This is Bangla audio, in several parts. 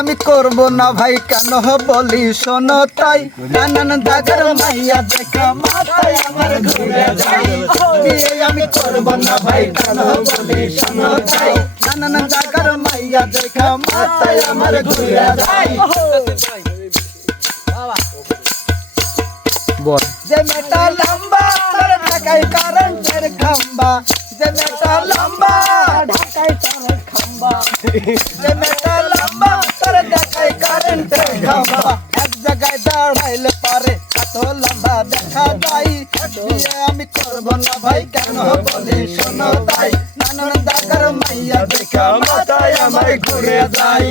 আমি করব না ভাই কেন বলি শোনো তাই নানান দাগের মাইয়া দেখা মাথায় আমার ঘুরে যায় বিয়ে আমি করব না ভাই কেন বলি শোনো তাই নানান দাগের মাইয়া দেখা মাথায় আমার ঘুরে যায় বল যে মেটা লম্বা তার ঢাকায় কারেন্টের খাম্বা যে মেটা লম্বা ঢাকায় তার খাম্বা যে মেটা লম্বা তার ঢাকায় কারেন্টের খাম্বা এক জায়গায় দাঁড়াইলে পারে এত লম্বা দেখা যায় বিয়ে আমি করব না ভাই কেন বলি শোনো তাই নানান দাগের মাইয়া দেখা মাথায় আমার ঘুরে যায়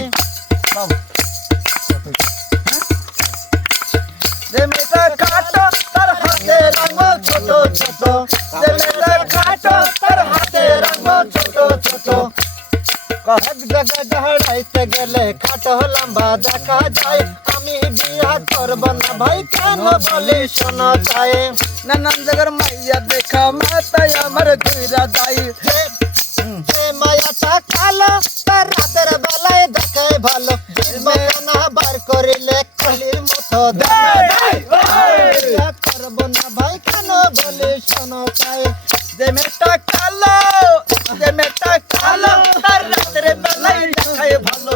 যে মেয়েটা কাটো তার হাতে রঙ ছোট ছোট যে মেয়েটা কাটো তার হাতে রঙ ছোট ছোট এক জায়গায় দাঁড়াইতে গেলে খাটো লম্বা দেখা যায় আমি বিয়া করব না ভাই কেন বলি শোনো তাই নানান জায়গার মাইয়া দেখা মাথায় আমার ঘুরা যায় যে মায়াটা কালো তার রাতের বেলায় দেখায় ভালো না বার করিলে কলির মতো করব না ভাই কেন বলি শোনো তাই যে মেয়েটা কালো তার রাতের বেলায় দেখায় ভালো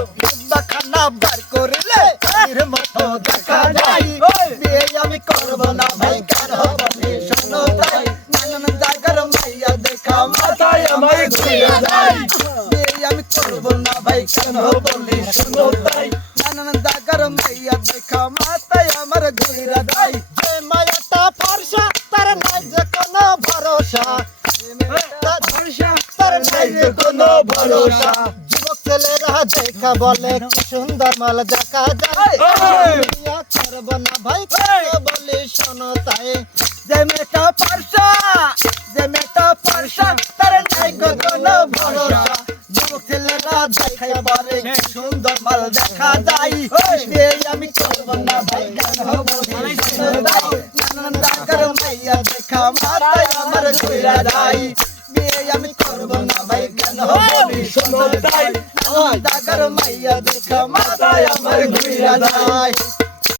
খানা বার করিলে কলির মতো দেখা যায় বিয়ে আমি করব না ভাই কেন বলি শোনো তাই নানান জায়গার মাইয়া দেখা মাথায় আমার ঘুরে যায় বিয়ে আমি করব না ভাই কেন বলি শোনো তাই নানান জায়গার মাইয়া দেখা মাথায় আমার ঘুরে যায় যে মায়াটা ফর্সা তার নাই যে কোনো ভরসা তার নাই যে কোনো ভরসা যুবক ছেলেরা দেখা বলে কি সুন্দর মাল দেখা যায় বিয়া করব না ভাই কেন বলি শোনো তাই যে মেয়েটা ফর্সা তার নাই কোনো ভরসা যুবক ছেলেরা দেখা বলে কি সুন্দর মাল দেখা যায় বিয়ে আমি করব না ভাই কেন বলি শোনো তাই নানান দাগের মাইয়া দেখা মাথায় আমার ঘুরে যায় বিয়ে আমি করব না ভাই কেন বলি শোনো তাই নানান দাগের মাইয়া দেখা মাথায় আমার ঘুরে যায়।